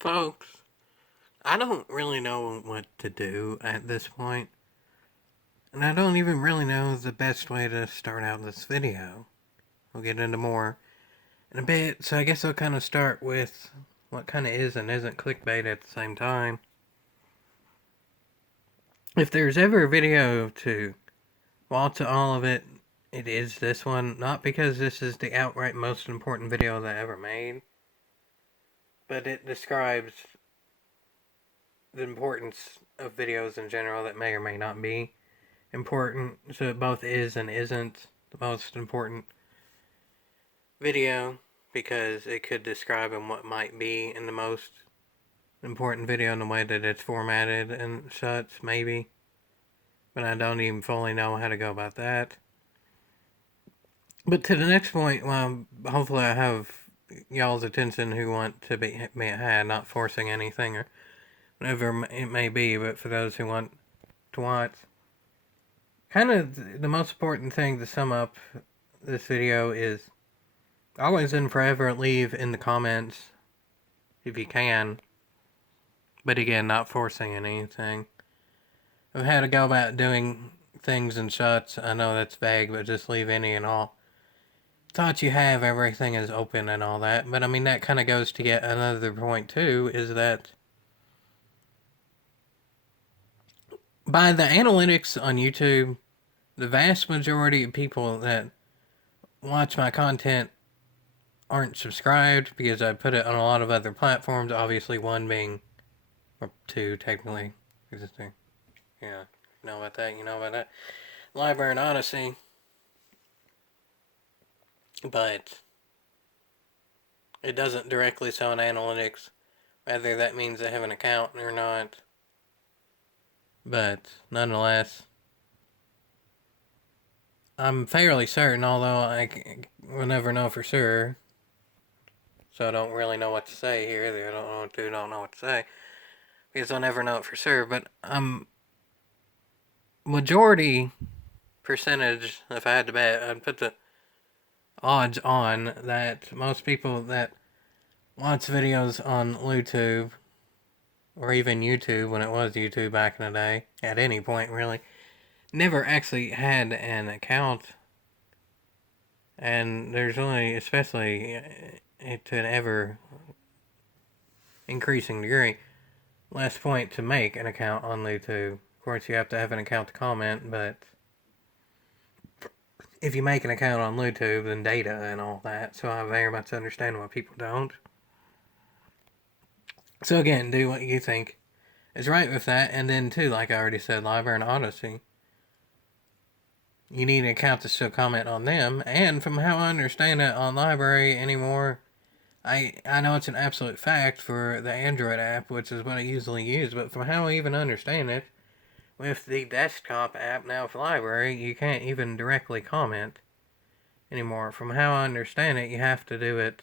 Folks, I don't really know what to do at this point, and I don't even really know the best way to start out this video. We'll get into more in a bit, so I guess I'll kind of start with what kind of is and isn't clickbait at the same time. If there's ever a video to wall to all of it, it is this one. Not because this is the outright most important video that I ever made, but it describes the importance of videos in general that may or may not be important. So it both is and isn't the most important video because it could describe what might be in the most important video in the way that it's formatted and such, maybe. But I don't even fully know how to go about that. But to the next point, well, hopefully I have y'all's attention who want to be had, not forcing anything or whatever it may be, but for those who want to watch. Kind of the most important thing to sum up this video is always and forever leave in the comments if you can. But again, not forcing anything. I've had to go about doing things in shots. I know that's vague, but just leave any and all thoughts you have. Everything is open and all that. But I mean, that kind of goes to yet another point too, is that by the analytics on YouTube, the vast majority of people that watch my content aren't subscribed because I put it on a lot of other platforms. Obviously, one being, or two technically existing. Yeah, you know about that. You know about that. Library and Odysee. But it doesn't directly show in analytics whether that means they have an account or not. But nonetheless, I'm fairly certain, although I will never know for sure. So I don't really know what to say here. I don't know what to say. Because I'll never know it for sure. But majority percentage, if I had to bet, I'd put the odds on that most people that watch videos on YouTube, or even YouTube when it was YouTube back in the day, at any point really, never actually had an account. And there's only, especially to an ever increasing degree, less point to make an account on YouTube. Of course, you have to have an account to comment, but if you make an account on YouTube, then data and all that. So I very much understand why people don't. So again, do what you think is right with that. And then too, like I already said, Library and Odysee, you need an account to still comment on them. And from how I understand it on Library anymore, I know it's an absolute fact for the Android app, which is what I usually use, but from how I even understand it, with the desktop app now for Library, you can't even directly comment anymore. From how I understand it, you have to do it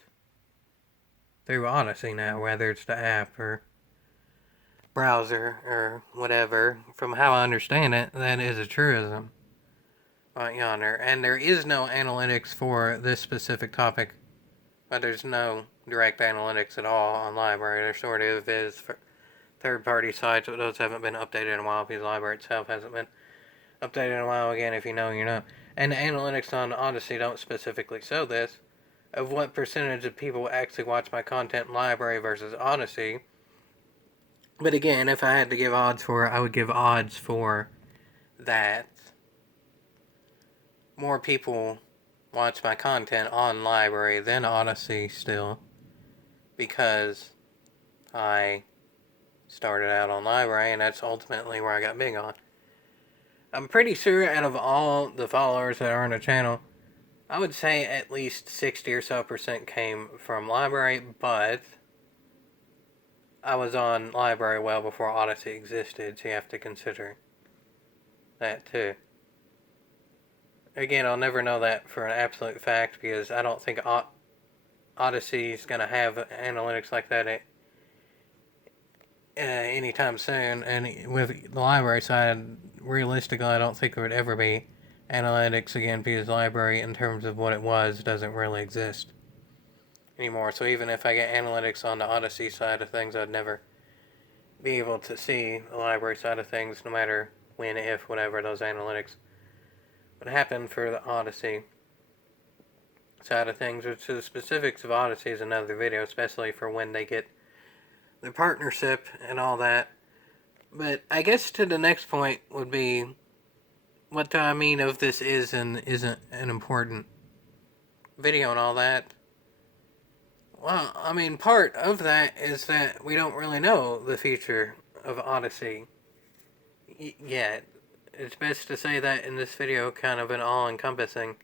through Odysee now, whether it's the app or browser or whatever. From how I understand it, that is a truism right yonder. And there is no analytics for this specific topic, but there's no direct analytics at all on Library. There sort of is for third-party sites, but those haven't been updated in a while because the Library itself hasn't been updated in a while. Again, if you know, you know. And the analytics on Odysee don't specifically show this, of what percentage of people actually watch my content in Library versus Odysee. But again, if I had to give odds for it, I would give odds for that more people watch my content on Library than Odysee still, because I started out on Library, and that's ultimately where I got big on. I'm pretty sure out of all the followers that are on the channel, I would say at least 60 or so % came from Library, but I was on Library well before Odysee existed, so you have to consider that too. Again, I'll never know that for an absolute fact because I don't think Odysee is going to have analytics like that anytime soon. And with the Library side, realistically, I don't think there would ever be analytics again because Library, in terms of what it was, doesn't really exist anymore. So even if I get analytics on the Odysee side of things, I'd never be able to see the library side of things, no matter when, if, whatever those analytics would happen for the Odysee side of things. Which the specifics of Odysee is another video, especially for when they get the partnership and all that. But I guess to the next point would be, what do I mean of this is and isn't an important video and all that? Well, I mean, part of that is that we don't really know the future of Odysee yet. It's best to say that in this video, kind of an all-encompassing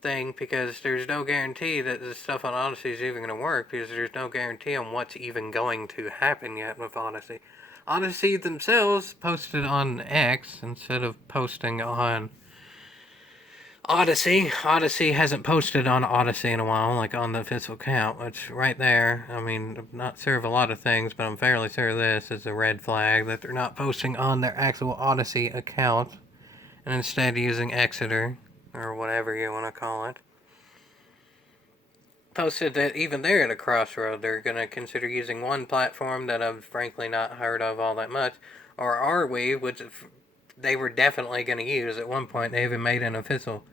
thing, because there's no guarantee that the stuff on Odysee is even going to work, because there's no guarantee on what's even going to happen yet with Odysee. Odysee themselves posted on X instead of posting on Odysee. Odysee hasn't posted on Odysee in a while, like on the official account, which right there, I mean, I'm not sure of a lot of things, but I'm fairly sure this is a red flag that they're not posting on their actual Odysee account, and instead using Exeter, or whatever you want to call it. Posted that even they're at a crossroad. They're going to consider using one platform that I've frankly not heard of all that much, or are we, which they were definitely going to use at one point. They even made an official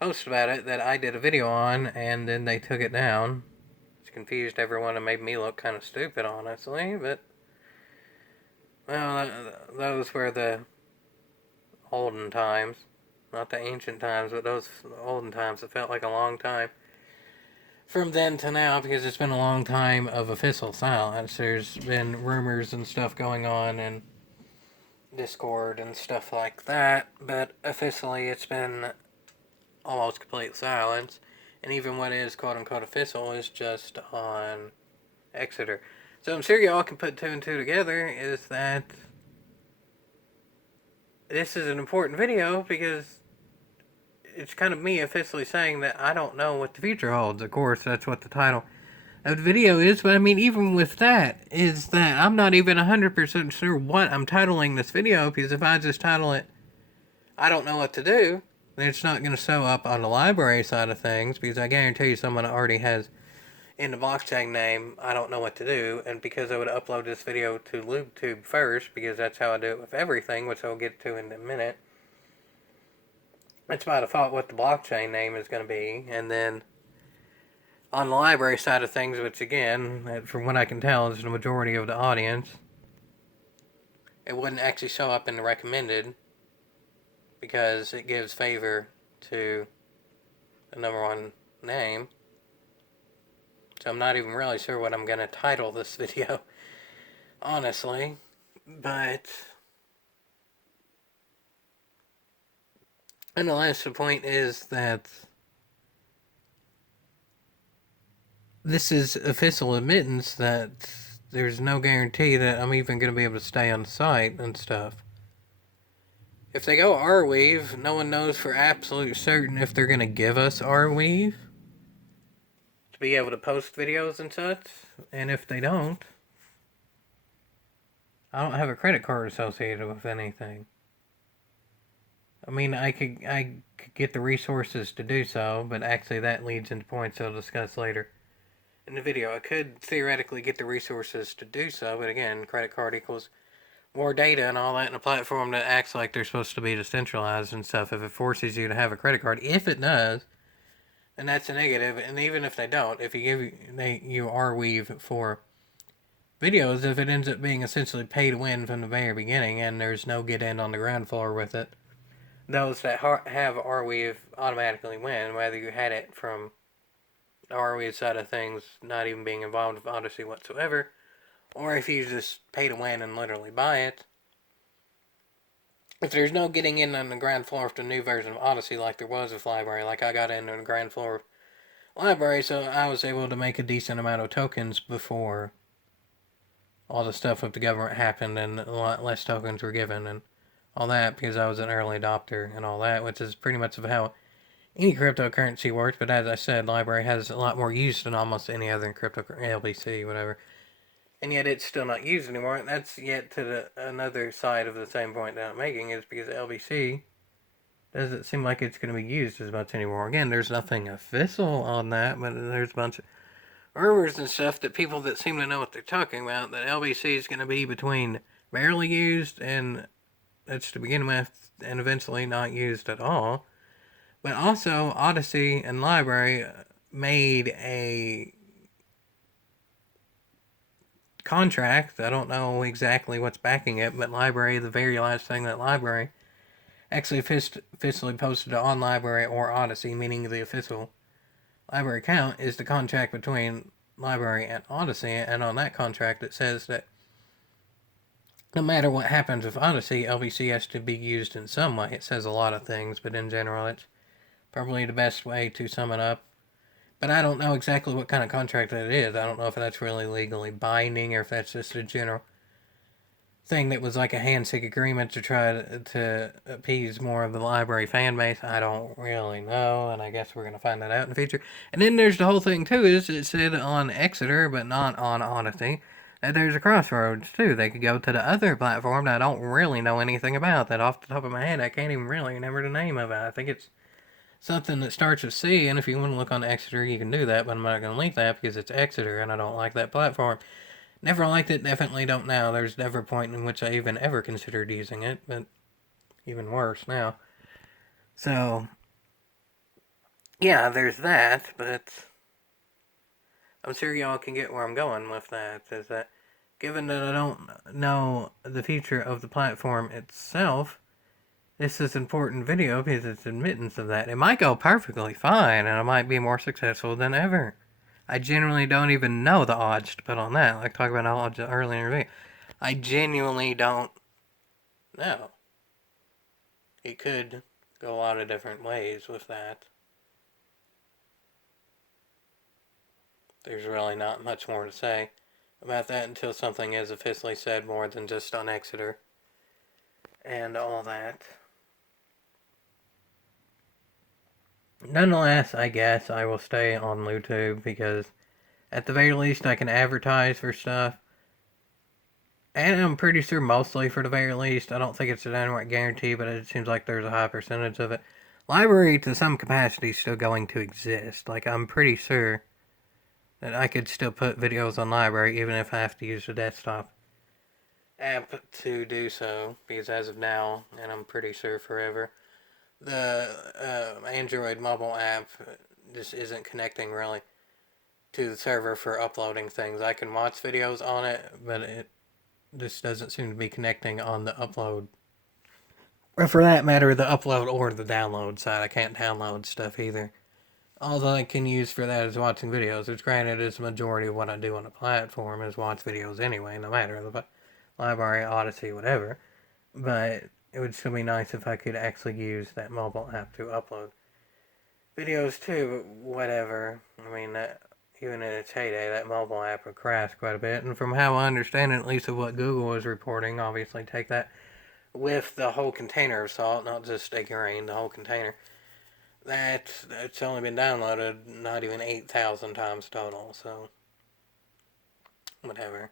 post about it that I did a video on, and then they took it down. It's confused everyone and made me look kind of stupid, honestly, but well, those were the olden times. Not the ancient times, but those olden times. It felt like a long time from then to now, because it's been a long time of official silence. There's been rumors and stuff going on in Discord and stuff like that, but officially it's been almost complete silence, and even what is quote-unquote official is just on Exeter. So I'm sure y'all can put two and two together, is that this is an important video, because it's kind of me officially saying that I don't know what the future holds. Of course, that's what the title of the video is, but I mean, even with that, is that I'm not even 100% sure what I'm titling this video, because if I just title it, I don't know what to do, then it's not going to show up on the library side of things, because I guarantee you someone already has in the blockchain name, I don't know what to do, and because I would upload this video to LubeTube first, because that's how I do it with everything, which I'll get to in a minute. It's by default what the blockchain name is going to be, and then on the library side of things, which again, from what I can tell, is the majority of the audience, it wouldn't actually show up in the recommended, because it gives favor to the number one name. So I'm not even really sure what I'm going to title this video, honestly, but nonetheless, the point is that this is official admittance that there's no guarantee that I'm even going to be able to stay on site and stuff. If they go Arweave, no one knows for absolute certain if they're going to give us Arweave to be able to post videos and such. And if they don't, I don't have a credit card associated with anything. I mean, I could get the resources to do so, but actually that leads into points I'll discuss later in the video. I could theoretically get the resources to do so, but again, credit card equals more data and all that in a platform that acts like they're supposed to be decentralized and stuff. If it forces you to have a credit card, if it does, then that's a negative. And even if they don't, if you give you Arweave for videos, if it ends up being essentially pay to win from the very beginning and there's no get in on the ground floor with it, those that have Arweave automatically win, whether you had it from the Arweave side of things not even being involved with Odysee whatsoever, or if you just pay to win and literally buy it. If there's no getting in on the ground floor of the new version of Odysee like there was with Library, like I got in on the ground floor of Library, so I was able to make a decent amount of tokens before all the stuff with the government happened and a lot less tokens were given and all that, because I was an early adopter and all that, which is pretty much of how any cryptocurrency works. But as I said, Library has a lot more use than almost any other cryptocurrency, LBC, whatever. And yet it's still not used anymore. And that's yet to another side of the same point that I'm making, is because LBC doesn't seem like it's going to be used as much anymore. Again, there's nothing official on that, but there's a bunch of rumors and stuff that people that seem to know what they're talking about, that LBC is going to be between barely used and that's to begin with, and eventually not used at all. But also, Odysee and Library made a contract. I don't know exactly what's backing it, but Library, the very last thing that Library actually officially posted on Library or Odysee, meaning the official Library account, is the contract between Library and Odysee, and on that contract it says that no matter what happens with Odysee, LBC has to be used in some way. It says a lot of things, but in general it's probably the best way to sum it up. But I don't know exactly what kind of contract that is. I don't know if that's really legally binding or if that's just a general thing that was like a handshake agreement to try to appease more of the Library fan base. I don't really know, and I guess we're going to find that out in the future. And then there's the whole thing, too, is it said on Exeter, but not on Odysee, that there's a crossroads, too. They could go to the other platform that I don't really know anything about. That off the top of my head, I can't even really remember the name of it. I think it's something that starts with C, and if you want to look on Exeter, you can do that, but I'm not going to link that because it's Exeter, and I don't like that platform. Never liked it, definitely don't now. There's never a point in which I even ever considered using it, but even worse now. So, yeah, there's that, but I'm sure y'all can get where I'm going with that, is that given that I don't know the future of the platform itself, this is an important video because it's admittance of that. It might go perfectly fine, and I might be more successful than ever. I genuinely don't even know the odds to put on that. Like talking about odds earlier in the video. I genuinely don't know. It could go a lot of different ways with that. There's really not much more to say about that until something is officially said more than just on Exeter and all that. Nonetheless, I guess I will stay on YouTube because at the very least I can advertise for stuff. And I'm pretty sure mostly for the very least. I don't think it's an outright guarantee, but it seems like there's a high percentage of it. Library to some capacity is still going to exist. Like, I'm pretty sure that I could still put videos on Library even if I have to use the desktop app to do so. Because as of now, and I'm pretty sure forever, the Android mobile app just isn't connecting really to the server for uploading things. I can watch videos on it, but it just doesn't seem to be connecting on the upload. Or for that matter, the upload or the download side. I can't download stuff either. All I can use for that is watching videos, which granted is the majority of what I do on the platform is watch videos anyway, no matter the Library, Odysee, whatever. But it would still be nice if I could actually use that mobile app to upload videos too, whatever. I mean, even in its heyday, that mobile app would crash quite a bit. And from how I understand it, at least of what Google is reporting, obviously take that with the whole container of salt, not just a grain, the whole container, that it's only been downloaded not even 8,000 times total, so whatever.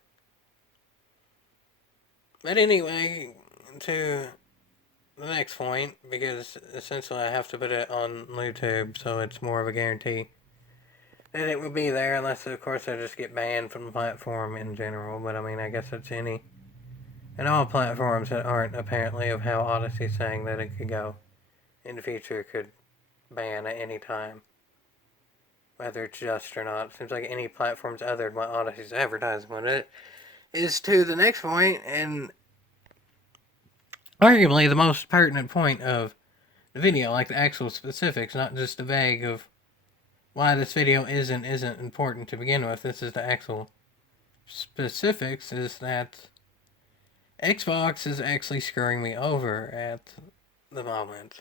But anyway, to the next point, because essentially I have to put it on YouTube, so it's more of a guarantee that it would be there, unless of course I just get banned from the platform in general. But I mean, I guess it's any and all platforms that aren't apparently of how Odysee saying that it could go in the future could ban at any time, whether it's just or not. It seems like any platforms other than what Odysee's advertising with it is to the next point, and arguably the most pertinent point of the video, like the actual specifics, not just the vague of why this video isn't important to begin with. This is the actual specifics, is that Xbox is actually screwing me over at the moment.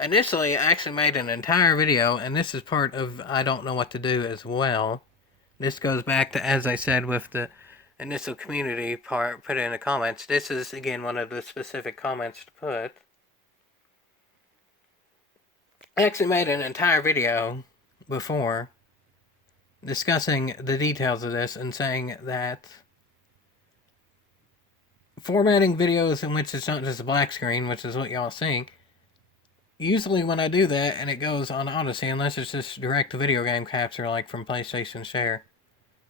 Initially, I actually made an entire video, and this is part of I don't know what to do as well. This goes back to, as I said, with the initial community part, put it in the comments. This is, again, one of the specific comments to put. I actually made an entire video before discussing the details of this and saying that formatting videos in which it's not just a black screen, which is what y'all seeing, usually when I do that and it goes on Odysee, unless it's just direct to video game capture like from PlayStation Share,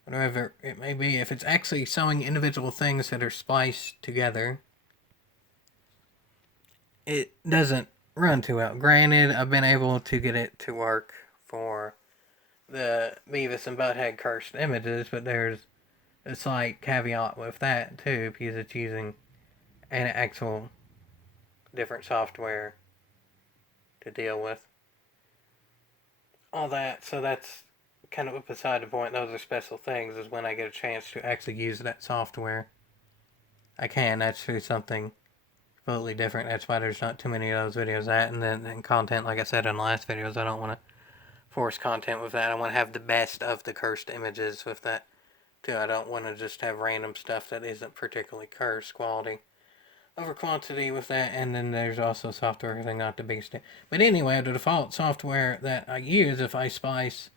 whatever it may be, if it's actually showing individual things that are spliced together, it doesn't run too well. Granted, I've been able to get it to work for the Beavis and Butthead cursed images, but there's a slight caveat with that too, because it's using an actual different software to deal with all that. So that's kind of beside the point. Those are special things. Is when I get a chance to actually use that software, I can. That's through something completely different. That's why there's not too many of those videos. That and then content, like I said in the last videos, I don't want to force content with that. I want to have the best of the cursed images with that too. I don't want to just have random stuff that isn't particularly cursed quality over quantity with that. And then there's also software thing not to be but anyway, the default software that I use if I splice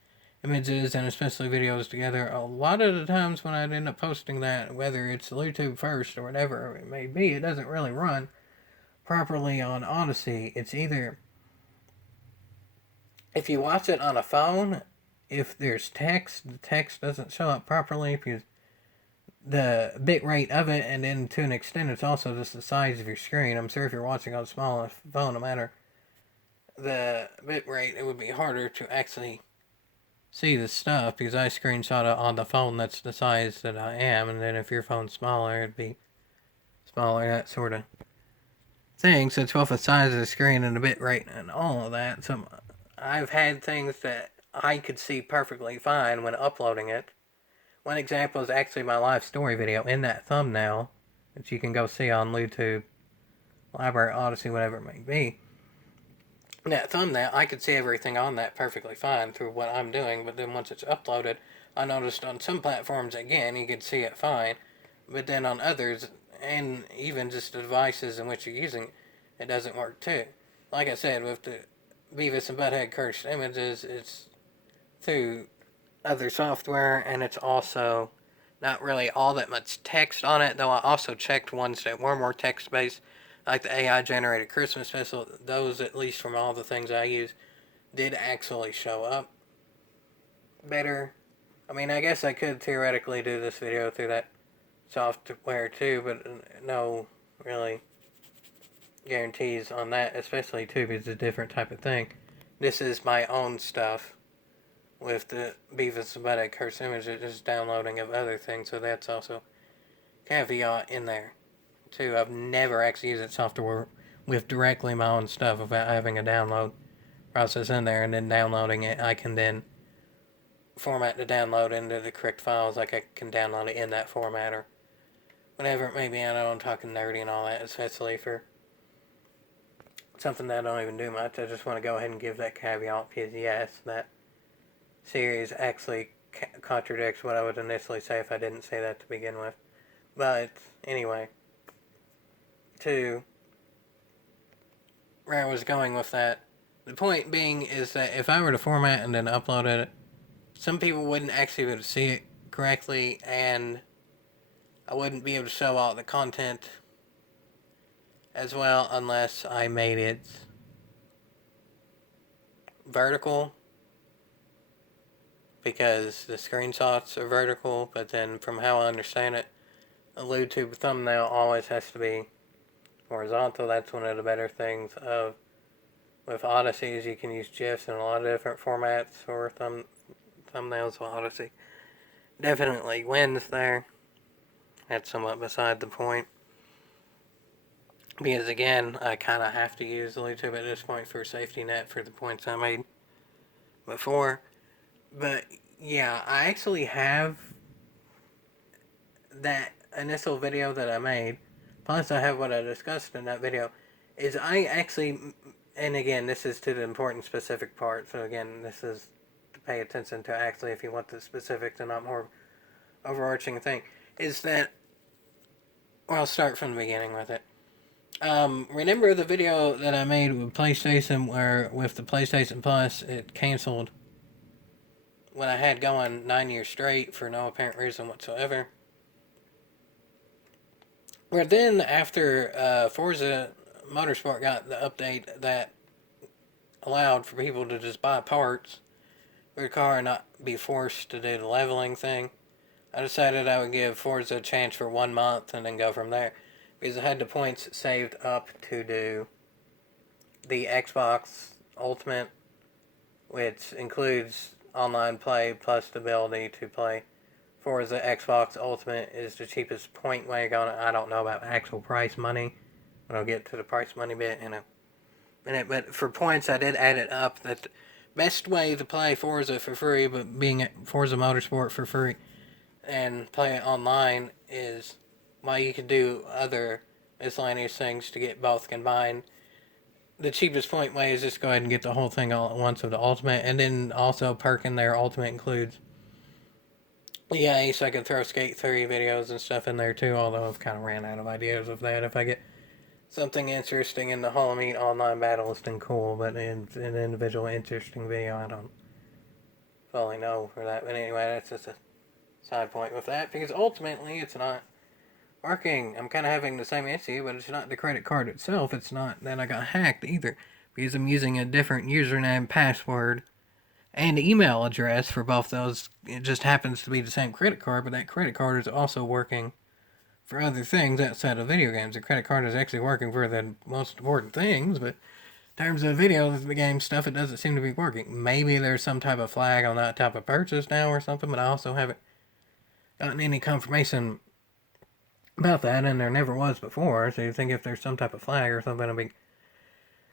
images and especially videos together, a lot of the times when I end up posting that, whether it's YouTube first or whatever it may be, it doesn't really run properly on Odysee. It's either, if you watch it on a phone, if there's text, the text doesn't show up properly because the bit rate of it, and then to an extent it's also just the size of your screen. I'm sure if you're watching on a small phone, no matter the bit rate, it would be harder to actually see the stuff because I screenshot it on the phone that's the size that I am, and then if your phone's smaller, it'd be smaller, that sort of thing. So it's both the size of the screen and the bit rate and all of that. So I've had things that I could see perfectly fine when uploading it. One example is actually my live story video in that thumbnail that you can go see on YouTube, Library, Odysee, whatever it may be. In that thumbnail, I could see everything on that perfectly fine through what I'm doing, but then once it's uploaded, I noticed on some platforms, again, you could see it fine, but then on others, and even just the devices in which you're using, it doesn't work too. Like I said, with the Beavis and Butthead cursed images, it's through other software, and it's also not really all that much text on it, though I also checked ones that were more text-based, like the AI generated Christmas special. Those, at least from all the things I use, did actually show up better. I mean, I guess I could theoretically do this video through that software too, but no really guarantees on that, especially too because it's a different type of thing. This is my own stuff with the Beavis and Butthead cursed image, it's just downloading of other things, so that's also caveat in there too. I've never actually used that software with directly my own stuff without having a download process in there, and then downloading it, I can then format the download into the correct files, like I can download it in that format or whatever it may be. I know I'm talking nerdy and all that, especially for something that I don't even do much. I just want to go ahead and give that caveat because yes, that series actually contradicts what I would initially say if I didn't say that to begin with. But anyway, to where I was going with that, the point being is that if I were to format and then upload it, some people wouldn't actually be able to see it correctly, and I wouldn't be able to show all the content as well unless I made it vertical, because the screenshots are vertical, but then from how I understand it, a YouTube thumbnail always has to be horizontal. That's one of the better things of with Odysee is you can use GIFs in a lot of different formats for thumbnails with Odysee. Definitely wins there. That's somewhat beside the point. Because again, I kind of have to use YouTube at this point for a safety net for the points I made before. But yeah, I actually have that initial video that I made, plus I have what I discussed in that video, is I actually, and again, this is to the important specific part, so again, this is to pay attention to actually if you want the specifics and not more overarching thing, is that, well, I'll start from the beginning with it. Remember the video that I made with PlayStation where with the PlayStation Plus it canceled when I had going 9 years straight for no apparent reason whatsoever? Where then after Forza Motorsport got the update that allowed for people to just buy parts for the car and not be forced to do the leveling thing, I decided I would give Forza a chance for 1 month and then go from there. Because I had the points saved up to do the Xbox Ultimate, which includes online play plus the ability to play Forza. Xbox Ultimate is the cheapest point way on it. I don't know about actual price money, but I'll get to the price money bit in a minute. But for points, I did add it up that the best way to play Forza for free, but being at Forza Motorsport for free, and play it online is, while you can do other miscellaneous things to get both combined, the cheapest point way is just go ahead and get the whole thing all at once of the Ultimate, and then also perk in there. Ultimate includes EA, so I can throw Skate 3 videos and stuff in there too, although I've kind of ran out of ideas of that. If I get something interesting in the Hollow Meat online battles, then cool, but in an individual interesting video, I don't fully know for that. But anyway, that's just a side point with that, because ultimately it's not working. I'm kind of having the same issue, but it's not the credit card itself. It's not that I got hacked either, because I'm using a different username, password, and email address for both those. It just happens to be the same credit card, but that credit card is also working for other things outside of video games. The credit card is actually working for the most important things, but in terms of video game stuff, it doesn't seem to be working. Maybe there's some type of flag on that type of purchase now or something, but I also haven't gotten any confirmation about that, and there never was before. So you think if there's some type of flag or something, I'll be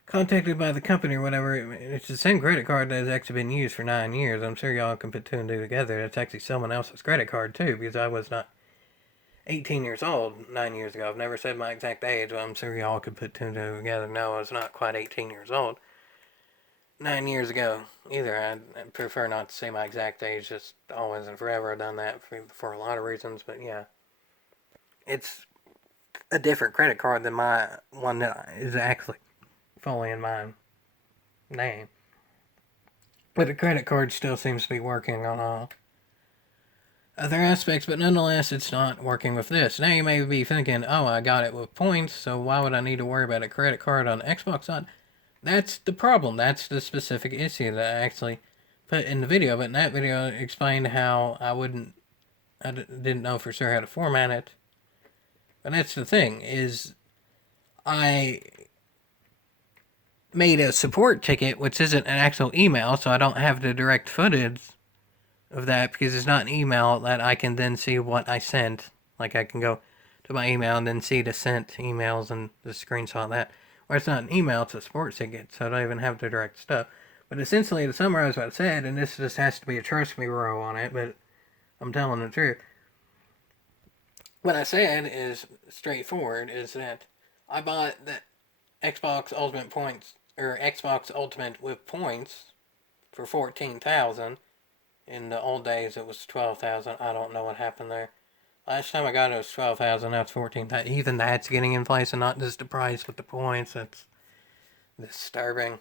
contacted by the company or whatever. It's the same credit card that has actually been used for 9 years. I'm sure y'all can put two and two together. It's actually someone else's credit card too, because I was not 18 years old 9 years ago. I've never said my exact age, but I'm sure y'all could put two and two together. No, I was not quite 18 years old 9 years ago either. I prefer not to say my exact age, just always and forever. I've done that for a lot of reasons, but yeah. It's a different credit card than my one that is actually fully in my name. But the credit card still seems to be working on all other aspects, but nonetheless, it's not working with this. Now you may be thinking, oh, I got it with points, so why would I need to worry about a credit card on Xbox One? That's the problem. That's the specific issue that I actually put in the video. But in that video, I explained how I didn't know for sure how to format it. And that's the thing, is I made a support ticket, which isn't an actual email, so I don't have the direct footage of that, because it's not an email that I can then see what I sent. Like, I can go to my email and then see the sent emails and the screenshot of that. Or it's not an email, it's a support ticket, so I don't even have the direct stuff. But essentially, to summarize what I said, and this just has to be a trust me row on it, but I'm telling the truth. What I said is straightforward, is that I bought the Xbox Ultimate points, or Xbox Ultimate with points for 14,000. In the old days it was 12,000. I don't know what happened there. Last time I got it was 12,000, now it's 14,000. Even that's getting inflation, not just the price with the points. That's disturbing.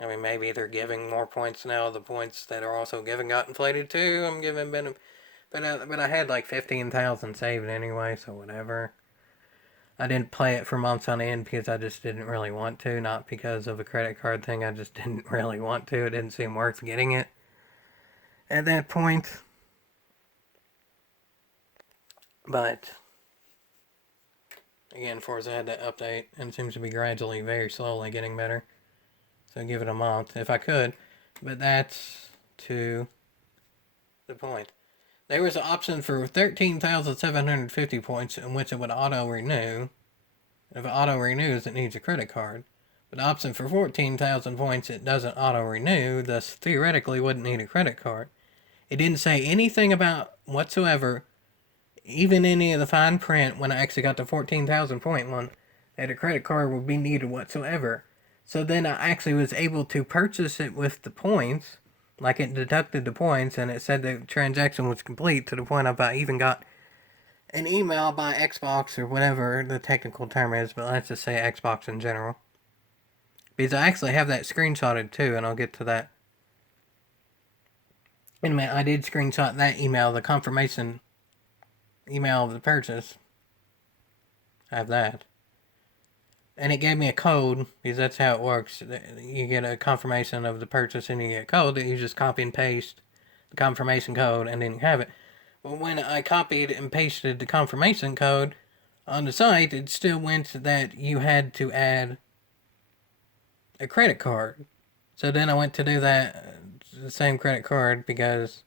I mean, maybe they're giving more points now. The points that are also given got inflated too. I'm giving but I had like 15,000 saved anyway, so whatever. I didn't play it for months on end because I just didn't really want to, not because of a credit card thing. I just didn't really want to. It didn't seem worth getting it at that point. But again, Forza had that update and it seems to be gradually, very slowly getting better. So give it a month if I could. But that's to the point. There was an option for 13,750 points in which it would auto-renew. If it auto-renews, it needs a credit card. But the option for 14,000 points, it doesn't auto-renew, thus theoretically wouldn't need a credit card. It didn't say anything about whatsoever, even any of the fine print when I actually got the 14,000 point one, that a credit card would be needed whatsoever. So then I actually was able to purchase it with the points. Like, it deducted the points, and it said the transaction was complete, to the point of I even got an email by Xbox, or whatever the technical term is, but let's just say Xbox in general. Because I actually have that screenshotted too, and I'll get to that in a minute. I did screenshot that email, the confirmation email of the purchase. I have that. and it gave me a code, because that's how it works. You get a confirmation of the purchase and you get a code that you just copy and paste the confirmation code and then you have it. But when I copied and pasted the confirmation code on the site, it still went that you had to add a credit card. So then I went to do that, the same credit card, because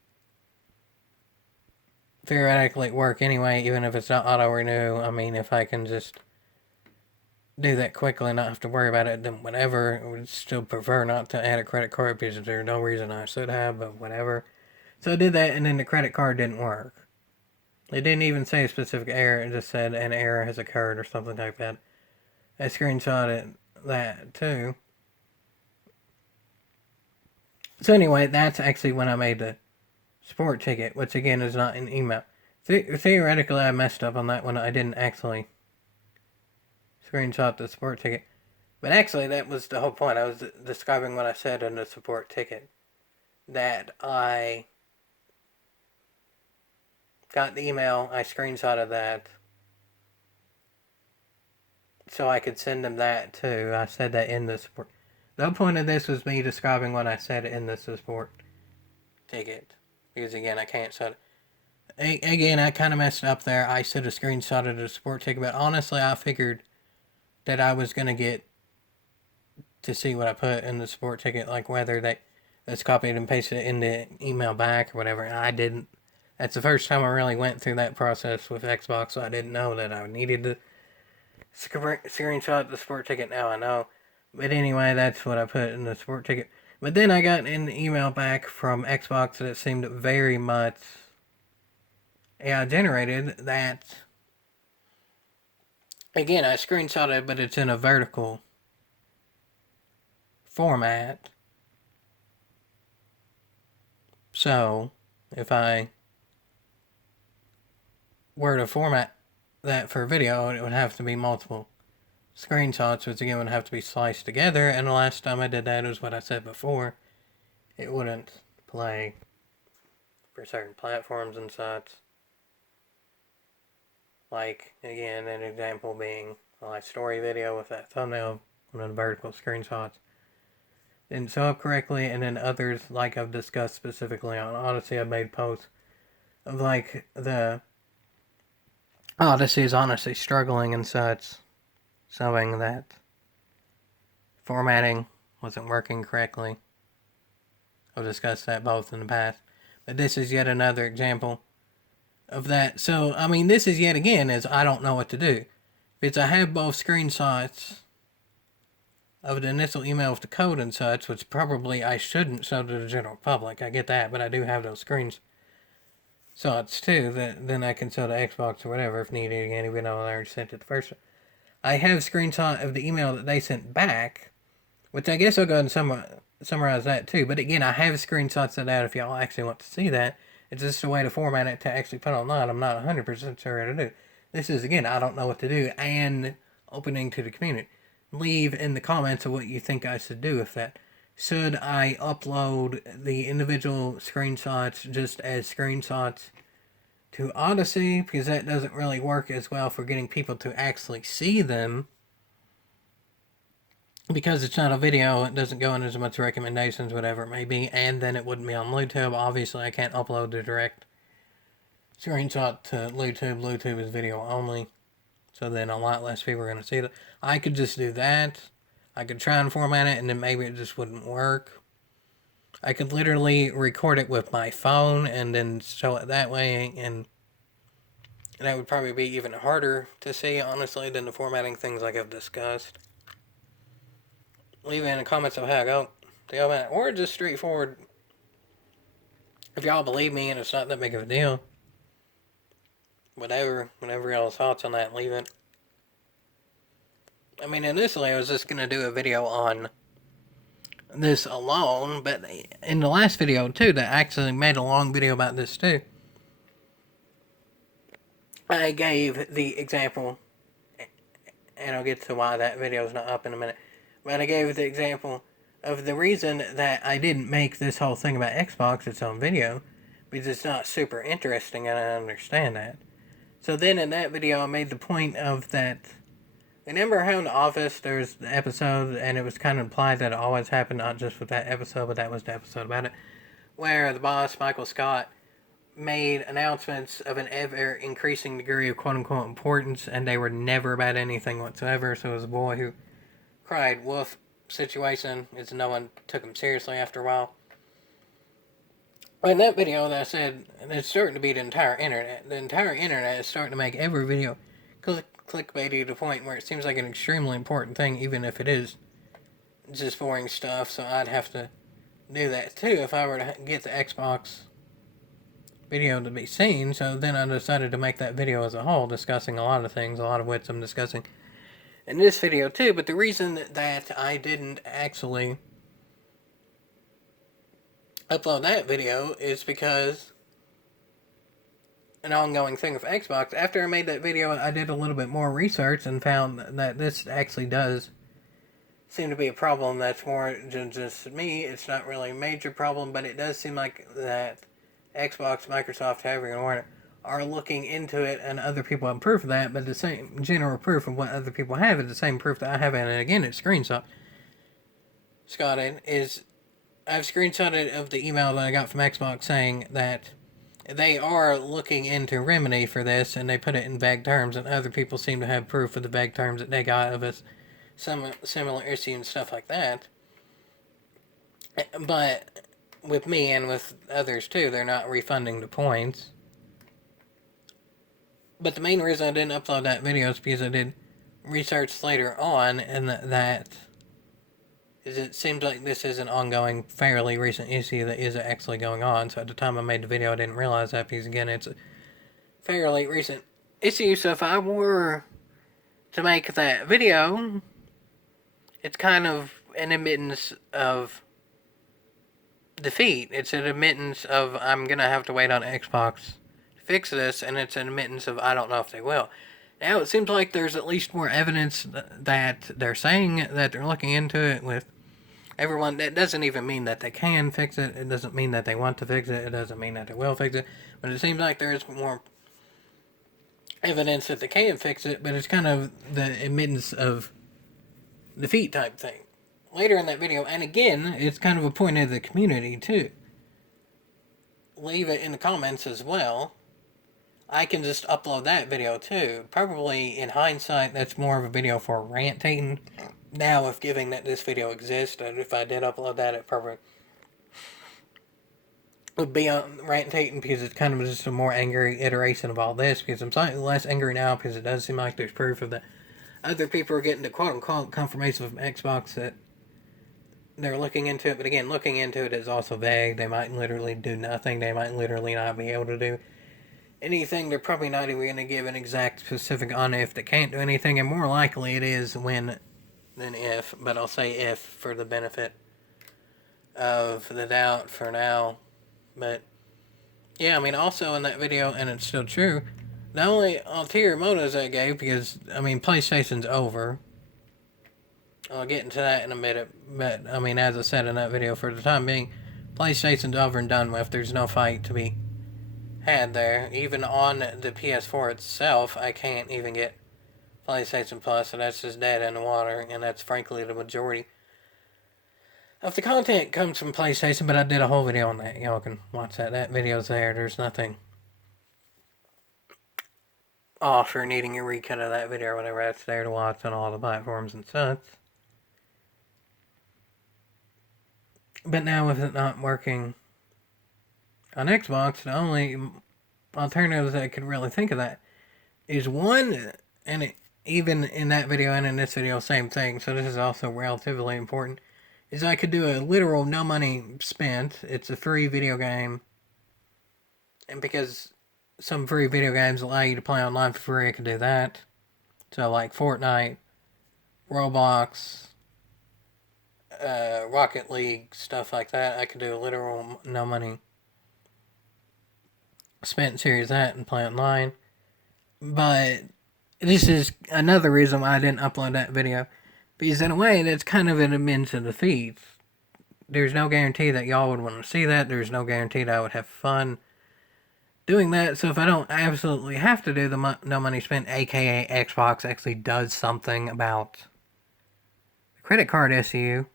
theoretically it work anyway, even if it's not auto renew. I mean, if I can just do that quickly and not have to worry about it, then whatever. I would still prefer not to add a credit card because there's no reason I should have, but whatever. So I did that, and then the credit card didn't work. It didn't even say a specific error, it just said an error has occurred or something like that. I screenshotted that too. So anyway, that's actually when I made the support ticket, which again is not an email. Theoretically, I messed up on that one. I didn't actually screenshot the support ticket. But actually, that was the whole point. I was describing what I said in the support ticket. That I got the email, I screenshotted that, so I could send them that too. I said that in the support. The whole point of this was me describing what I said in the support ticket. Because again, I can't set it. Again, I kind of messed up there. I should have screenshotted the support ticket, but honestly, I figured that I was going to get to see what I put in the support ticket, like whether that's copied and pasted in the email back or whatever. I didn't. That's the first time I really went through that process with Xbox, so I didn't know that I needed to screenshot the support ticket. Now I know. But anyway, that's what I put in the support ticket. But then I got an email back from Xbox that seemed very much generated that. Again, I screenshotted, but it's in a vertical format. So, if I were to format that for video, it would have to be multiple screenshots, which again would have to be sliced together. And the last time I did that was what I said before. It wouldn't play for certain platforms and such. Like, again, an example being a live story video with that thumbnail, one of the vertical screenshots didn't show up correctly, and then others, like I've discussed specifically on Odysee, I've made posts of like the Odysee is honestly struggling and such, showing that formatting wasn't working correctly. I've discussed that both in the past, but this is yet another example of that. So, I mean, this is yet again is I don't know what to do. Because I have both screenshots of the initial email with the code and such, which probably I shouldn't show to the general public. I get that, but I do have those screenshots too, that then I can show to Xbox or whatever if needed again, even though I already sent it the first time. I have a screenshot of the email that they sent back, which I guess I'll go ahead and summarize that too. But again, I have screenshots of that if y'all actually want to see that. It's just a way to format it to actually put online. I'm not 100% sure how to do. This is, again, I don't know what to do, and opening to the community. Leave in the comments of what you think I should do with that. Should I upload the individual screenshots just as screenshots to Odysee? Because that doesn't really work as well for getting people to actually see them. Because it's not a video, it doesn't go in as much recommendations, whatever it may be, and then it wouldn't be on YouTube. Obviously, I can't upload the direct screenshot to YouTube. YouTube is video only, so then a lot less people are going to see it. I could just do that. I could try and format it, and then maybe it just wouldn't work. I could literally record it with my phone and then show it that way, and that would probably be even harder to see, honestly, than the formatting things like I've discussed. Leave in the comments of how I go or just straightforward. If y'all believe me and it's not that big of a deal, whatever y'all's thoughts on that, leave it. I mean, initially I was just going to do a video on this alone, but in the last video too, that I actually made a long video about this too, I gave the example, and I'll get to why that video is not up in a minute. But I gave the example of the reason that I didn't make this whole thing about Xbox its own video, because it's not super interesting, and I understand that. So then in that video, I made the point of that Remember how in The Office there's the episode, and it was kind of implied that it always happened, not just with that episode, but that was the episode about it, where the boss, Michael Scott, made announcements of an ever increasing degree of quote unquote importance, and they were never about anything whatsoever. So it was a boy who cried wolf situation, as no one took him seriously after a while. But in that video that I said, it's starting to be the entire internet. The entire internet is starting to make every video clickbaity to the point where it seems like an extremely important thing, even if it is just boring stuff. So I'd have to do that too if I were to get the Xbox video to be seen. So then I decided to make that video as a whole, discussing a lot of things, a lot of which I'm discussing in this video too. But the reason that I didn't actually upload that video is because an ongoing thing with Xbox. After I made that video, I did a little bit more research and found that this actually does seem to be a problem that's more than just me. It's not really a major problem, but it does seem like that Xbox, Microsoft, however you want it, are looking into it, and other people have proof of that, but the same general proof of what other people have is the same proof that I have, and again, it's screenshotted, is I've screenshotted of the email that I got from Xbox saying that they are looking into remedy for this, and they put it in vague terms, and other people seem to have proof of the vague terms that they got of some similar issue and stuff like that. But with me and with others too, they're not refunding the points. But the main reason I didn't upload that video is because I did research later on, and that is it seems like this is an ongoing, fairly recent issue that is actually going on. So at the time I made the video, I didn't realize that, because again, it's a fairly recent issue. So if I were to make that video, it's kind of an admittance of defeat. It's an admittance of I'm going to have to wait on Xbox to fix this, and it's an admittance of I don't know if they will. Now, it seems like there's at least more evidence that they're saying that they're looking into it with everyone. That doesn't even mean that they can fix it. It doesn't mean that they want to fix it. It doesn't mean that they will fix it. But it seems like there's more evidence that they can fix it, but it's kind of the admittance of defeat type thing. Later in that video, and again, it's kind of a point of the community too. Leave it in the comments as well. I can just upload that video too. Probably in hindsight, that's more of a video for rantating. Now, if giving that this video exists, and if I did upload that, it probably would be on rantating, because it's kind of just a more angry iteration of all this. Because I'm slightly less angry now, because it does seem like there's proof of that other people are getting the quote-unquote confirmation from Xbox that they're looking into it. But again, looking into it is also vague. They might literally do nothing. They might literally not be able to do anything. They're probably not even going to give an exact specific on if they can't do anything. And more likely it is when than if. But I'll say if for the benefit of the doubt for now. But yeah, I mean, also in that video, and it's still true, the only ulterior motives I gave, because, I mean, PlayStation's over. I'll get into that in a minute, but, I mean, as I said in that video, for the time being, PlayStation's over and done with. There's no fight to be had there. Even on the PS4 itself, I can't even get PlayStation Plus, so that's just dead in the water, and that's frankly the majority of the content comes from PlayStation, but I did a whole video on that. Y'all can watch that. That video's there. There's nothing off or needing a recut of that video or whatever. That's there to watch on all the platforms and such. But now with it not working on Xbox, the only alternatives that I could really think of that is one, and it, even in that video and in this video, same thing, so this is also relatively important, is I could do a literal no money spent. It's a free video game, and because some free video games allow you to play online for free, I could do that. So like Fortnite, Roblox, Rocket League, stuff like that. I could do a literal no money spent series of that and play online. But this is another reason why I didn't upload that video, because in a way that's kind of an admittance of defeat. There's no guarantee that y'all would want to see that. There's no guarantee that I would have fun doing that, so if I don't absolutely have to do the no money spent, aka Xbox actually does something about the credit card issue,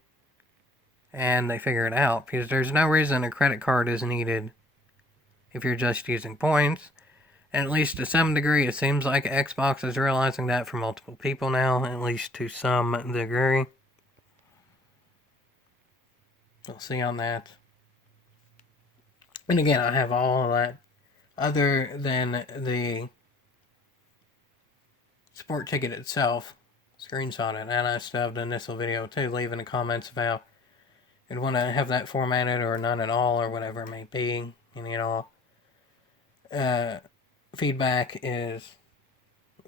and they figure it out, because there's no reason a credit card is needed if you're just using points. And at least to some degree, it seems like Xbox is realizing that for multiple people now, at least to some degree. We'll see on that. And again, I have all of that other than the sport ticket itself. Screenshot it, and I stubbed in this video too, leaving the comments about you'd want to have that formatted or none at all or whatever it may be. And you know, feedback is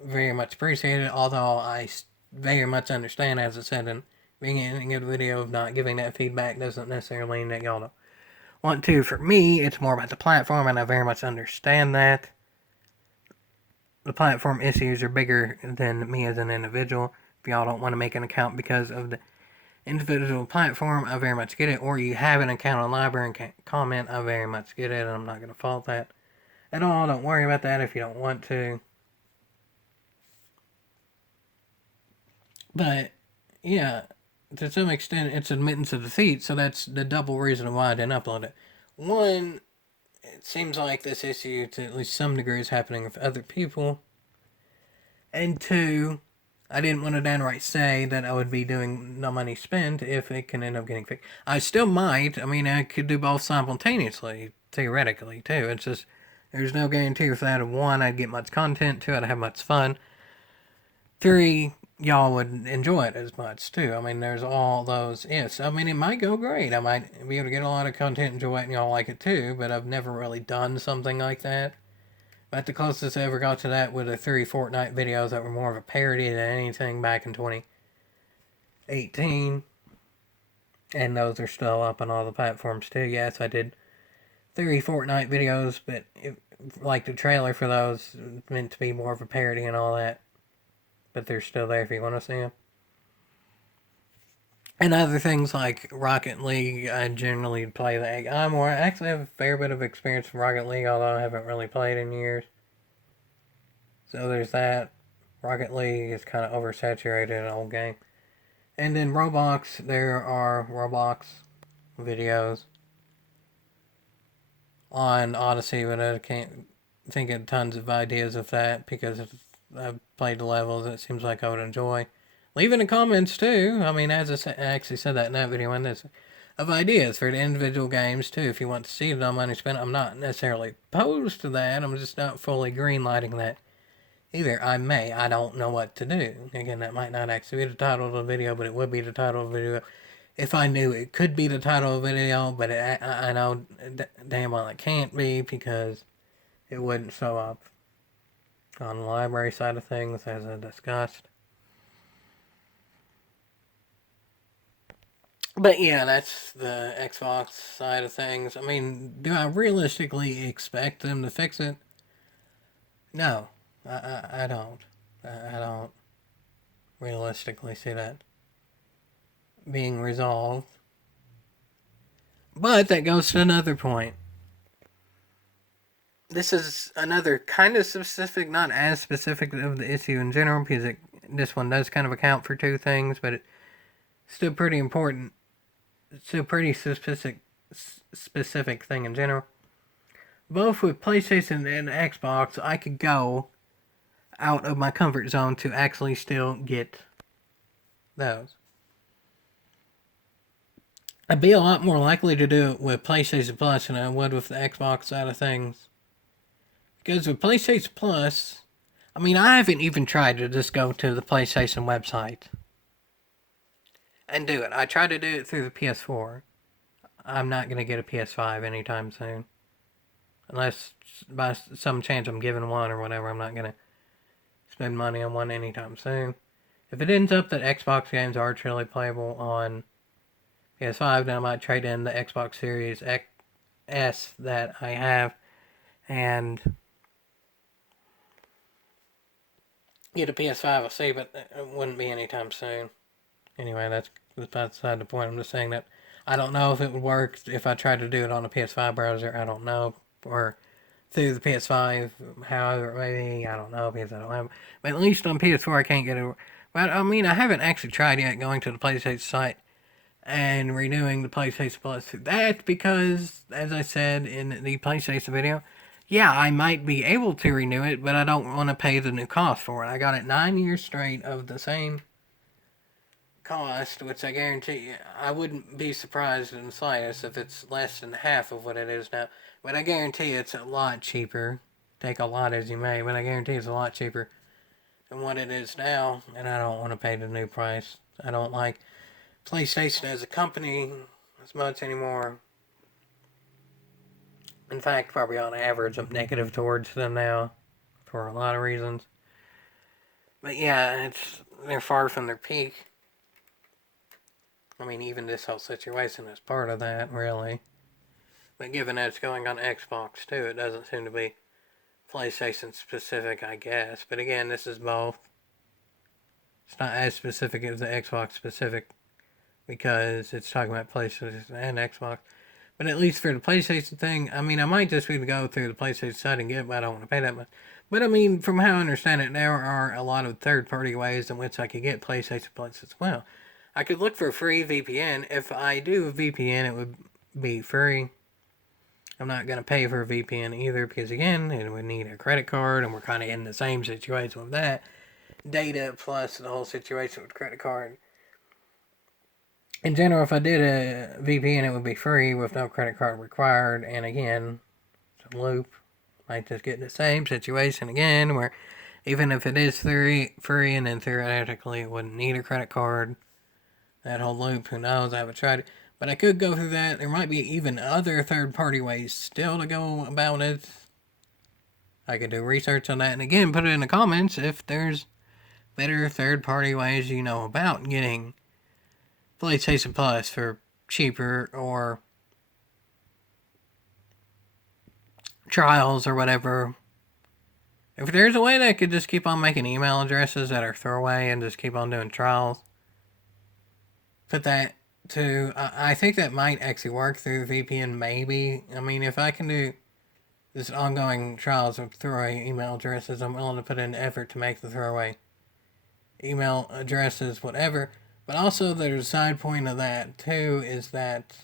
very much appreciated, although I very much understand, as I said in the beginning of the video, of not giving that feedback doesn't necessarily mean that y'all don't want to. For me, it's more about the platform, and I very much understand that. The platform issues are bigger than me as an individual. If y'all don't want to make an account because of the individual platform, I very much get it. Or you have an account on Library and can't comment, I very much get it, and I'm not going to fault that at all. Don't worry about that if you don't want to. But, yeah, to some extent, it's admittance of defeat, so that's the double reason why I didn't upload it. One, it seems like this issue, to at least some degree, is happening with other people. And two, I didn't want to downright say that I would be doing no money spent if it can end up getting fixed. I still might. I mean, I could do both simultaneously, theoretically, too. It's just, there's no guarantee with that. One, I'd get much content. Two, I'd have much fun. Three, y'all would enjoy it as much, too. I mean, there's all those ifs. I mean, it might go great. I might be able to get a lot of content, enjoy it, and y'all like it, too. But I've never really done something like that. But the closest I ever got to that were the 3 Fortnite videos that were more of a parody than anything back in 2018. And those are still up on all the platforms too. Yes, I did 3 Fortnite videos, but like the trailer for those meant to be more of a parody and all that. But they're still there if you want to see them. And other things like Rocket League, I generally play that. I actually have a fair bit of experience with Rocket League, although I haven't really played in years. So there's that. Rocket League is kind of oversaturated in an old game. And then Roblox, there are Roblox videos on Odysee, but I can't think of tons of ideas of that because I've played the levels it seems like I would enjoy. Leave in the comments too. I mean, as I actually said that in that video, and this of ideas for the individual games too. If you want to see the money spent, I'm not necessarily opposed to that. I'm just not fully greenlighting that either. I don't know what to do. Again, that might not actually be the title of the video, but it would be the title of the video if I knew it could be the title of the video. But I know damn well it can't be because it wouldn't show up on the library side of things, as I discussed. But yeah, that's the Xbox side of things. I mean, do I realistically expect them to fix it? No, I don't. I don't realistically see that being resolved. But that goes to another point. This is another kind of specific, not as specific of the issue in general, because this one does kind of account for two things, but it's still pretty important. It's still pretty specific thing in general. Both with PlayStation and Xbox, I could go out of my comfort zone to actually still get those. I'd be a lot more likely to do it with PlayStation Plus than I would with the Xbox side of things. Because with PlayStation Plus, I mean, I haven't even tried to just go to the PlayStation website and do it. I tried to do it through the PS4. I'm not going to get a PS5 anytime soon. Unless by some chance I'm given one or whatever, I'm not going to spend money on one anytime soon. If it ends up that Xbox games are truly playable on PS5, then I might trade in the Xbox Series S that I have and get a PS5. I'll see, but it wouldn't be anytime soon. Anyway, that's beside the point. I'm just saying that I don't know if it would work if I tried to do it on a PS5 browser. I don't know. Or through the PS5. However, maybe, I don't know, because I don't have. But at least on PS4, I can't get it. But I mean, I haven't actually tried yet going to the PlayStation site and renewing the PlayStation Plus through that because, as I said in the PlayStation video, yeah, I might be able to renew it, but I don't want to pay the new cost for it. I got it 9 years straight of the same cost, which I guarantee I wouldn't be surprised in the slightest if it's less than half of what it is now. But I guarantee it's a lot cheaper. Take a lot as you may, but I guarantee it's a lot cheaper than what it is now, and I don't want to pay the new price. I don't like PlayStation as a company as much anymore. In fact, probably on average, I'm negative towards them now for a lot of reasons. But yeah, they're far from their peak. I mean, even this whole situation is part of that, really. But given that it's going on Xbox too, it doesn't seem to be PlayStation specific, I guess. But again, this is both. It's not as specific as the Xbox specific because it's talking about PlayStation and Xbox. But at least for the PlayStation thing, I mean, I might just be to go through the PlayStation site and get it, but I don't want to pay that much. But I mean, from how I understand it, there are a lot of third-party ways in which I could get PlayStation Plus as well. I could look for a free VPN. If I do a VPN, it would be free. I'm not going to pay for a VPN either because, again, it would need a credit card, and we're kind of in the same situation with that. Data plus the whole situation with credit card. In general, if I did a VPN, it would be free with no credit card required. And again, it's a loop. Might just get the same situation again, where even if it is free and then theoretically it wouldn't need a credit card, that whole loop, who knows? I haven't tried it. But I could go through that. There might be even other third-party ways still to go about it. I could do research on that. And again, put it in the comments if there's better third-party ways you know about getting PlayStation Plus for cheaper or trials or whatever. If there's a way that I could just keep on making email addresses that are throwaway and just keep on doing trials, put that to, I think that might actually work through VPN, maybe. I mean, if I can do this ongoing trials of throwaway email addresses, I'm willing to put in effort to make the throwaway email addresses, whatever. But also, there's a side point of that, too, is that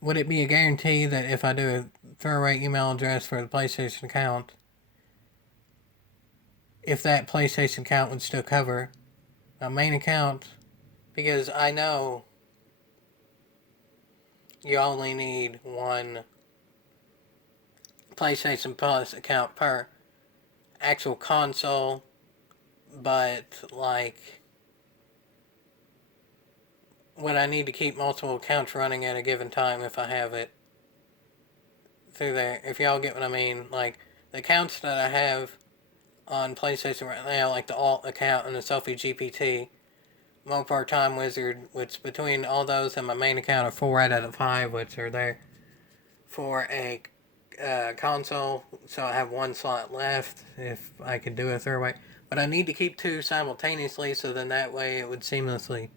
would it be a guarantee that if I do a throwaway email address for the PlayStation account, if that PlayStation account would still cover my main account? Because I know you only need one PlayStation Plus account per actual console, but like, would I need to keep multiple accounts running at a given time if I have it through there? If y'all get what I mean, like the accounts that I have on PlayStation right now, like the alt account and the Selfie GPT, Mopar Time Wizard, which between all those and my main account are 4 out of the 5, which are there for a console, so I have one slot left if I could do a throwaway. But I need to keep two simultaneously, so then that way it would seamlessly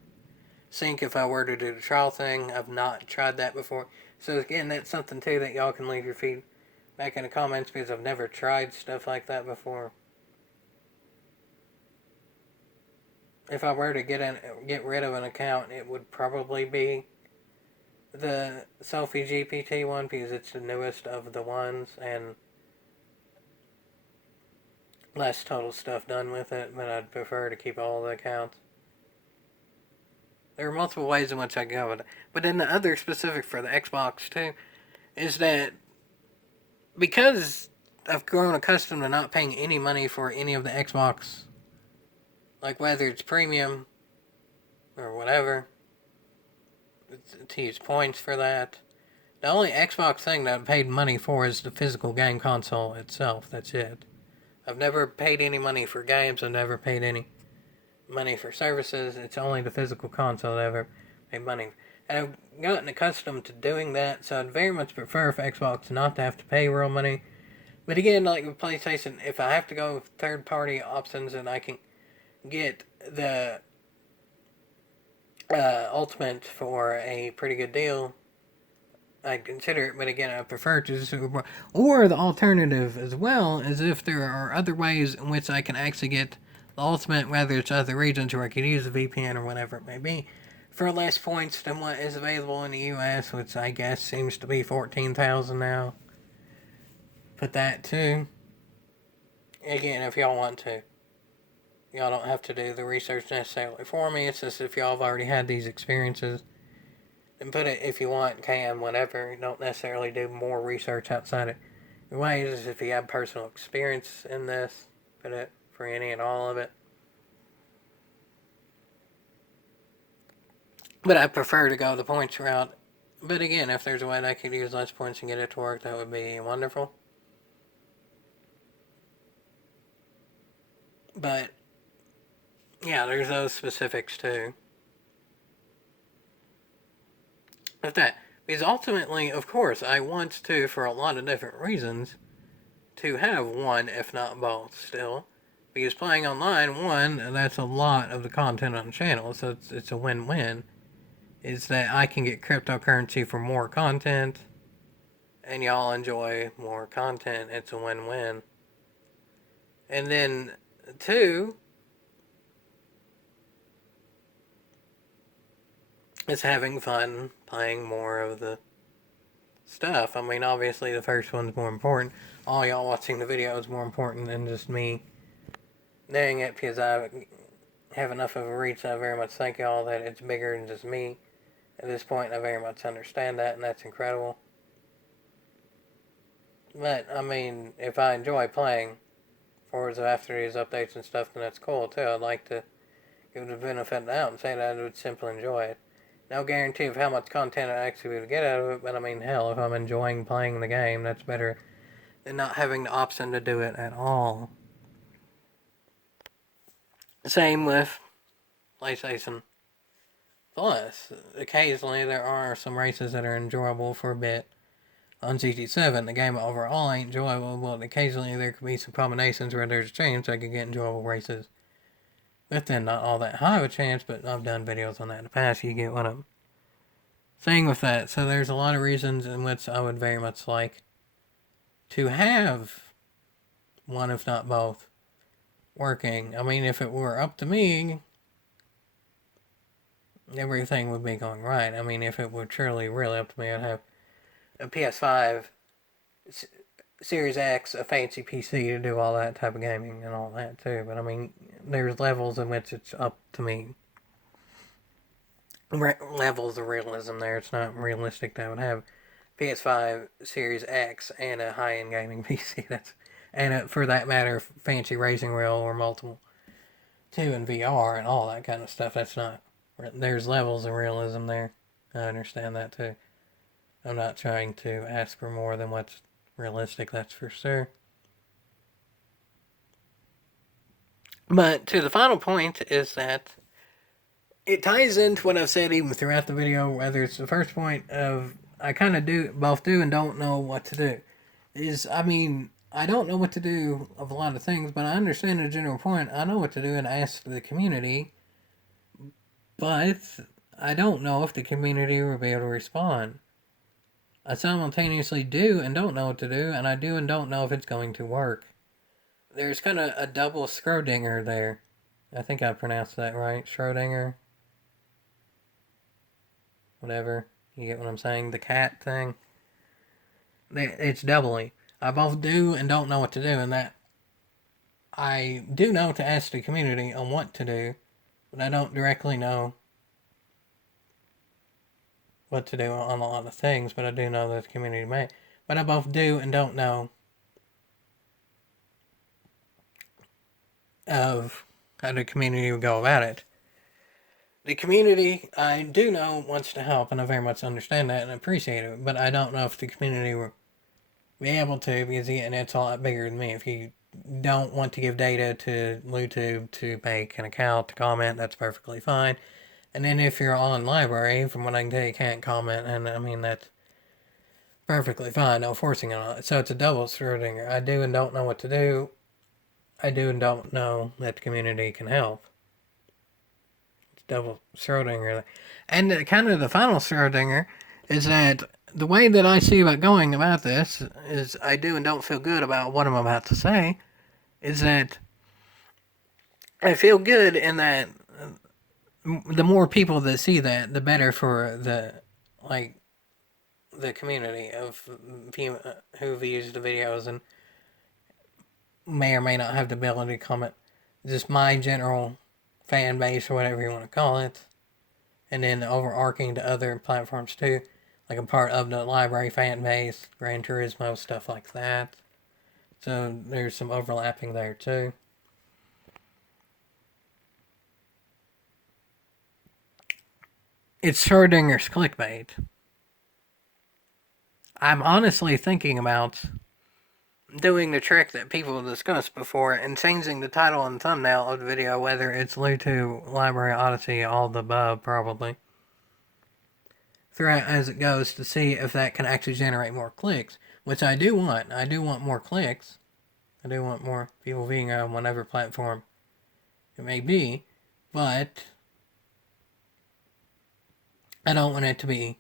sync if I were to do the trial thing. I've not tried that before. So again, that's something too that y'all can leave your feedback in the comments because I've never tried stuff like that before. If I were to get rid of an account, it would probably be the Selfie GPT one because it's the newest of the ones and less total stuff done with it, but I'd prefer to keep all the accounts. There are multiple ways in which I go with it. But then the other specific for the Xbox too is that because I've grown accustomed to not paying any money for any of the Xbox, like whether it's premium or whatever, to use points for that. The only Xbox thing that I've paid money for is the physical game console itself. That's it. I've never paid any money for games. I've never paid any money for services. It's only the physical console that I've ever paid money for. And I've gotten accustomed to doing that, so I'd very much prefer for Xbox not to have to pay real money. But again, like with PlayStation, if I have to go with third-party options and I can get the Ultimate for a pretty good deal, I'd consider it, but again, I prefer to super. Or the alternative as well is if there are other ways in which I can actually get the ultimate, whether it's other regions where I could use a VPN or whatever it may be, for less points than what is available in the US, which I guess seems to be 14,000 now. Put that too. Again, if y'all want to. Y'all don't have to do the research necessarily for me. It's just if y'all have already had these experiences, then put it if you want, can, whatever. You don't necessarily do more research outside it. Your ways, if you have personal experience in this, put it for any and all of it. But I prefer to go the points route. But again, if there's a way that I could use less points and get it to work, that would be wonderful. But yeah, there's those specifics too. With that, because ultimately, of course, I want to, for a lot of different reasons, to have one, if not both, still. Because playing online, one, that's a lot of the content on the channel, so it's a win-win. Is that I can get cryptocurrency for more content, and y'all enjoy more content. It's a win-win. And then, two, is having fun playing more of the stuff. I mean, obviously the first one's more important. All y'all watching the video is more important than just me doing it, because I have enough of a reach. I very much thank y'all that it's bigger than just me at this point. I very much understand that, and that's incredible. But I mean, if I enjoy playing forwards after these updates and stuff, then that's cool too. I'd like to give the benefit of the doubt and say that I would simply enjoy it. No guarantee of how much content I actually would get out of it, but I mean, hell, if I'm enjoying playing the game, that's better than not having the option to do it at all. Same with PlayStation Plus. Occasionally, there are some races that are enjoyable for a bit. On GT7, the game overall ain't enjoyable, but occasionally there could be some combinations where there's a chance I could get enjoyable races. But then not all that high of a chance, but I've done videos on that in the past, you get what I'm saying with that. So there's a lot of reasons in which I would very much like to have one, if not both, working. I mean, if it were up to me, everything would be going right. I mean, if it were truly, really up to me, I'd have a PS5, Series X, a fancy PC to do all that type of gaming and all that too. But I mean, there's levels in which it's up to me. Levels of realism there. It's not realistic that I would have PS5, Series X, and a high-end gaming PC. And for that matter, fancy racing wheel or multiple, too, in VR and all that kind of stuff. That's not. There's levels of realism there. I understand that too. I'm not trying to ask for more than what's realistic, that's for sure. But to the final point is that it ties into what I've said even throughout the video, whether it's the first point of I kind of both do and don't know what to do. I mean, I don't know what to do of a lot of things, but I understand the general point. I know what to do and ask the community, but I don't know if the community will be able to respond. I simultaneously do and don't know what to do, and I do and don't know if it's going to work. There's kind of a double Schrodinger there. I think I pronounced that right. Schrodinger. Whatever. You get what I'm saying? The cat thing. It's doubly. I both do and don't know what to do, and that I do know to ask the community on what to do, but I don't directly know what to do on a lot of things, but I do know that the community may. But I both do and don't know of how the community would go about it. The community, I do know, wants to help, and I very much understand that and appreciate it, but I don't know if the community will be able to, because again, it's a lot bigger than me. If you don't want to give data to YouTube to make an account, to comment, that's perfectly fine. And then if you're on library, from what I can tell, you can't comment, and I mean, that's perfectly fine, no forcing on it. So it's a double Schrodinger. I do and don't know what to do. I do and don't know that the community can help. It's double Schrodinger. And kind of the final Schrodinger is that the way that I see about going about this is I do and don't feel good about what I'm about to say. Is that I feel good in that the more people that see that, the better for the community of who views the videos and may or may not have the ability to comment. Just my general fan base or whatever you want to call it, and then overarching to other platforms too, like a part of the library fan base, Gran Turismo, stuff like that. So there's some overlapping there too. It's Schrodinger's clickbait. I'm honestly thinking about doing the trick that people discussed before and changing the title and thumbnail of the video, whether it's Bluetooth, Library, Odysee, all the above, probably, throughout as it goes to see if that can actually generate more clicks, which I do want. I do want more clicks. I do want more people being on whatever platform it may be, but I don't want it to be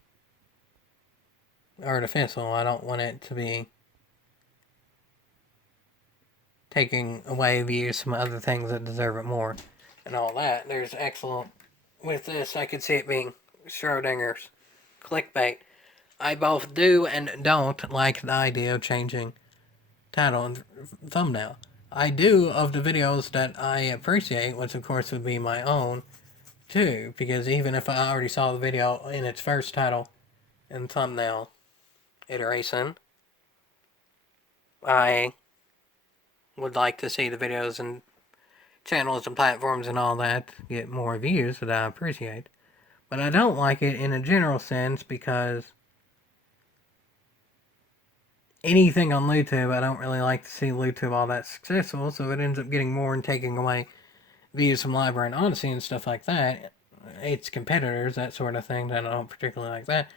artificial. I don't want it to be taking away views from other things that deserve it more and all that. There's excellent... With this, I could see it being Schrodinger's clickbait. I both do and don't like the idea of changing title and thumbnail. I do of the videos that I appreciate, which of course would be my own, too, because even if I already saw the video in its first title and thumbnail iteration, I would like to see the videos and channels and platforms and all that get more views that I appreciate. But I don't like it in a general sense because anything on YouTube, I don't really like to see YouTube all that successful, so it ends up getting more and taking away views from Library and Odysee and stuff like that. It's competitors, that sort of thing, that I don't particularly like that.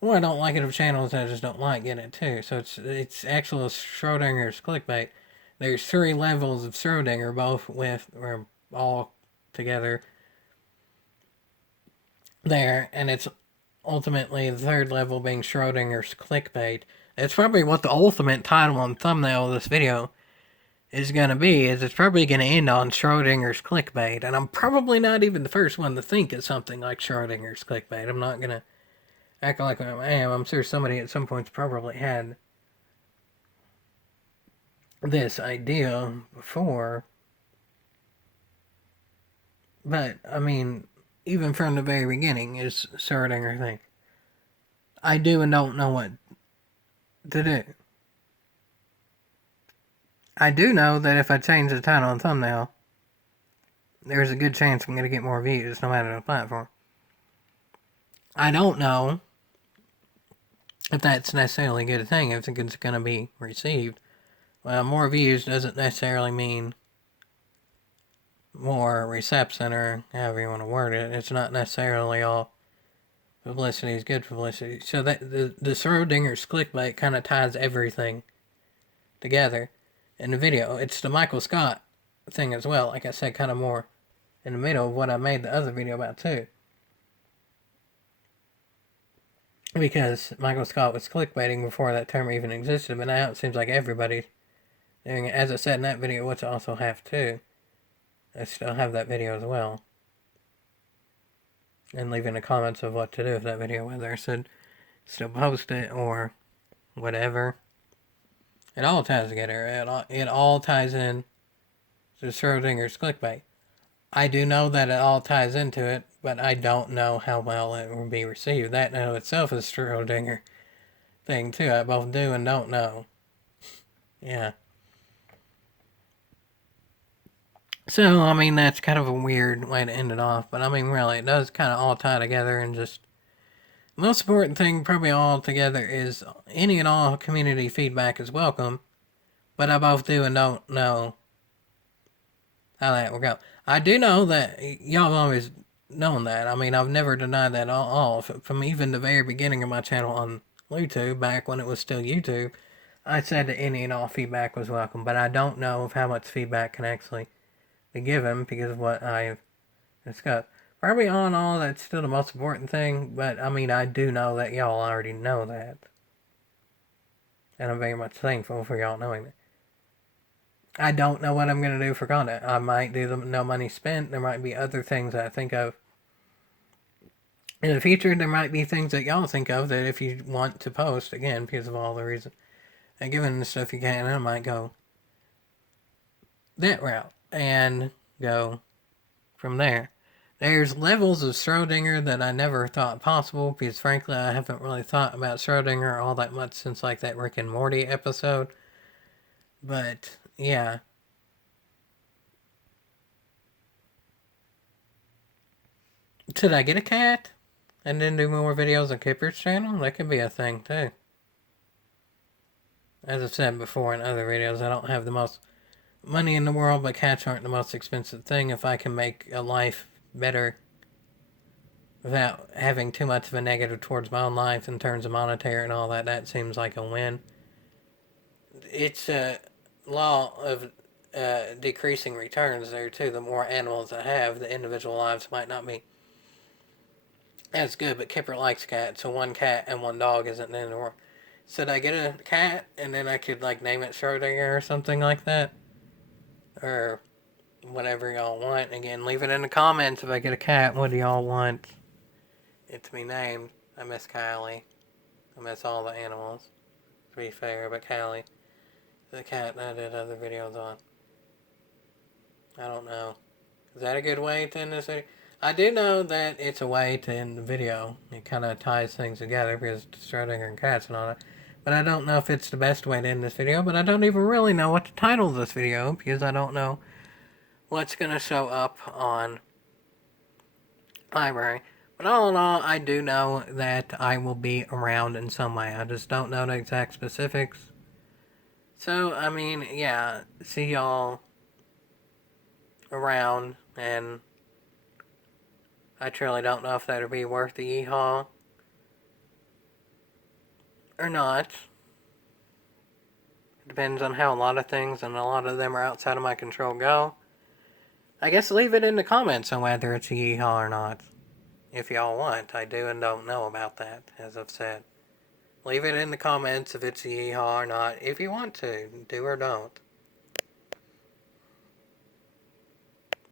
Or I don't like it of channels that I just don't like getting it too. So it's actual Schrodinger's clickbait. There's 3 levels of Schrodinger, both with, or all together there, and it's ultimately the 3rd level being Schrodinger's clickbait. It's probably what the ultimate title and thumbnail of this video is going to be, is it's probably going to end on Schrodinger's clickbait, and I'm probably not even the first one to think of something like Schrodinger's clickbait. I'm not going to act like I am. I'm sure somebody at some point probably had this idea before, but I mean, even from the very beginning is Schrodinger thing. I do and don't know what to do. I do know that if I change the title and thumbnail, there's a good chance I'm going to get more views no matter the platform. I don't know if that's necessarily a good thing, if it's going to be received. Well, more views doesn't necessarily mean more reception, or however you want to word it. It's not necessarily all publicity is good publicity. So that the Schrodinger's clickbait kind of ties everything together in the video. It's the Michael Scott thing as well. Like I said, kind of more in the middle of what I made the other video about too. Because Michael Scott was clickbaiting before that term even existed, but now it seems like everybody's doing it. As I said in that video, which I also have too. I still have that video as well. And leaving the comments of what to do with that video, whether I should still post it or whatever. It all ties together. It all ties in to Schrodinger's clickbait. I do know that it all ties into it, but I don't know how well it will be received. That in of itself is a Schrodinger thing too. I both do and don't know. Yeah. So, I mean, that's kind of a weird way to end it off, but I mean, really, it does kind of all tie together, and just the most important thing probably all together is any and all community feedback is welcome, but I both do and don't know how that will go. I do know that y'all have always known that. I mean, I've never denied that at all. From even the very beginning of my channel on YouTube, back when it was still YouTube, I said that any and all feedback was welcome, but I don't know of how much feedback can actually be given because of what I've discussed. Probably all in all, that's still the most important thing, but I mean, I do know that y'all already know that. And I'm very much thankful for y'all knowing that. I don't know what I'm going to do for content. I might do the no money spent. There might be other things that I think of. In the future, there might be things that y'all think of that if you want to post, again, because of all the reasons. And given the stuff you can, I might go that route and go from there. There's levels of Schrodinger that I never thought possible because, frankly, I haven't really thought about Schrodinger all that much since, like, that Rick and Morty episode. But, yeah. Should I get a cat and then do more videos on Kipper's channel? That could be a thing, too. As I've said before in other videos, I don't have the most money in the world, but cats aren't the most expensive thing. If I can make a life better without having too much of a negative towards my own life in terms of monetary and all that, that seems like a win. It's a law of decreasing returns there too. The more animals I have, the individual lives might not be as good, but Kipper likes cats, so one cat and one dog isn't the end of the world. Should I get a cat and then I could like name it Schrodinger or something like that? Or whatever y'all want. Again, leave it in the comments if I get a cat. What do y'all want it to be named? I miss Kylie. I miss all the animals, to be fair, but Kylie, the cat that I did other videos on. I don't know. Is that a good way to end this video? I do know that it's a way to end the video. It kind of ties things together because Schrodinger and cats and all that. But I don't know if it's the best way to end this video, but I don't even really know what to title this video because I don't know what's going to show up on library. But all in all, I do know that I will be around in some way. I just don't know the exact specifics. So, I mean, yeah, see y'all around, and I truly don't know if that'll be worth the yeehaw or not. It depends on how a lot of things, and a lot of them are outside of my control, go. I guess leave it in the comments on whether it's a yeehaw or not. If y'all want. I do and don't know about that, as I've said. Leave it in the comments if it's a yeehaw or not. If you want to, do or don't.